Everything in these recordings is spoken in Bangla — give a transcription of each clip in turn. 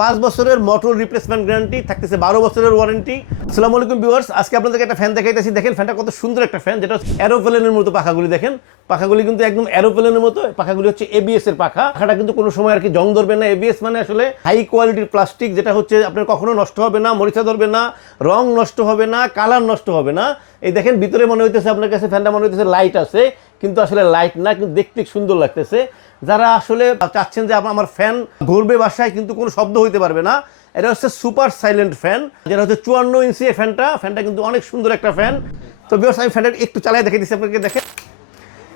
5 বছরের মোটর রিপ্লেসমেন্ট গ্যারান্টি থাকতেছে, 12 বছরের ওয়ারেন্টি। আসসালামু আলাইকুম ভিউয়ার্স, আজকে আপনাদেরকে একটা ফ্যান দেখাইতেছি। দেখেন ফ্যানটা কত সুন্দর একটা ফ্যান, যেটা এরোপ্লেনের মতো পাখাগুলি। দেখেন পাখাগুলি কিন্তু একদম এরোপ্লেনের মতো। পাখাগুলি হচ্ছে এবিএস এর পাখা। পাখাটা কিন্তু কোনো সময় আর কি জং ধরবে না। এবিএস মানে আসলে হাই কোয়ালিটির প্লাস্টিক, যেটা হচ্ছে আপনার কখনো নষ্ট হবে না, মরিচা ধরবে না, রং নষ্ট হবে না, কালার নষ্ট হবে না। এই দেখেন ভিতরে মনে হইতেছে আপনার কাছে ফ্যানটা মনে হইতেছে লাইট আছে, কিন্তু আসলে লাইট না, কিন্তু দেখতে সুন্দর লাগতেছে। যারা আসলে চাচ্ছেন যে আমার ফ্যান ঘুরবে বাসায় কিন্তু কোনো শব্দ হইতে পারবে না, এটা হচ্ছে সুপার সাইলেন্ট ফ্যান, যেটা হচ্ছে 54 ইঞ্চি ফ্যানটা কিন্তু অনেক সুন্দর একটা ফ্যান। তো ভিউয়ার্স, আমি ফ্যানটা একটু চালিয়ে দেখে দিচ্ছি আপনাকে। দেখেন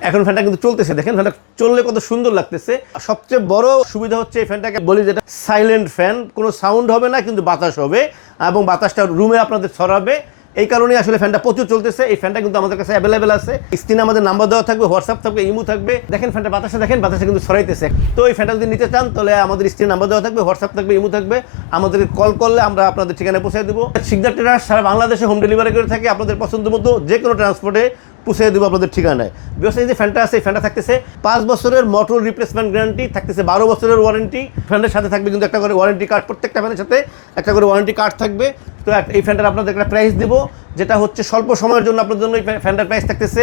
এখন ফ্যানটা কিন্তু চলতেছে। দেখেন ফ্যানটা চললে কত সুন্দর লাগতেছে। সবচেয়ে বড় সুবিধা হচ্ছে এই ফ্যানটাকে বলি যেটা সাইলেন্ট ফ্যান, কোনো সাউন্ড হবে না, কিন্তু বাতাস হবে এবং বাতাসটা রুমে আপনাদের ছড়াবে। এই কারণে আসলে ফ্যানটা প্রচুর চলতেছে। এই ফ্যানটা কিন্তু আমাদের কাছে অ্যাভেলেবেল আছে। স্ক্রিনে আমাদের নাম্বার দেওয়া থাকবে, হোয়াটসঅ্যাপ থাকবে, ইমো থাকবে। দেখেন ফ্যানটা বাতাসে, দেখেন বাতাসে কিন্তু ছড়াইতেছে। তো এই ফ্যানটা যদি নিতে চান তাহলে আমাদের স্ক্রিনে নাম্বার দেওয়া থাকবে, হোয়াটসঅ্যাপ থাকবে, ইমো থাকবে। আমাদেরকে কল করলে আমরা আপনাদের ঠিকানায় পৌঁছে দেবো। শিকদার ট্রেডার্স সারা বাংলাদেশে হোম ডেলিভারি করে থাকে। আপনাদের পছন্দ মতো যে কোনো ট্রান্সপোর্টে পৌঁছে দেবো আপনাদের ঠিকানায়। বিকজ যে ফ্যানটা আছে, এই ফ্যানটা থাকতেছে 5 বছরের মোটর রিপ্লেসমেন্ট গ্যারান্টি, থাকতেছে 12 বছরের ওয়ারেন্টি। ফ্যানের সাথে থাকবে কিন্তু একটা করে ওয়ারেন্টি কার্ড, প্রত্যেকটা ফ্যানের সাথে একটা করে ওয়ারেন্টি কার্ড থাকবে। তো এই ফ্যানটার আপনাদের একটা প্রাইস দেবো, যেটা হচ্ছে স্বল্প সময়ের জন্য আপনাদের জন্য এই ফ্যানটার প্রাইস থাকতেছে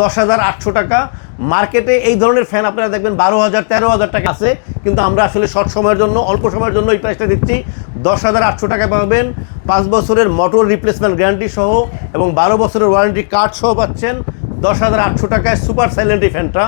10,800 টাকা। মার্কেটে এই ধরনের ফ্যান আপনারা দেখবেন 12,000 13,000 টাকা আছে, কিন্তু আমরা আসলে শর্ট সময়ের জন্য, অল্প সময়ের জন্য এই প্রাইসটা দিচ্ছি। 10,800 টাকা পাবেন, 5 বছরের মোটর রিপ্লেসমেন্ট গ্যারান্টি সহ এবং 12 বছরের ওয়ারেন্টি কার্ড সহ পাচ্ছেন 10,800 টাকায় সুপার সাইলেন্ট এই ফ্যানটা।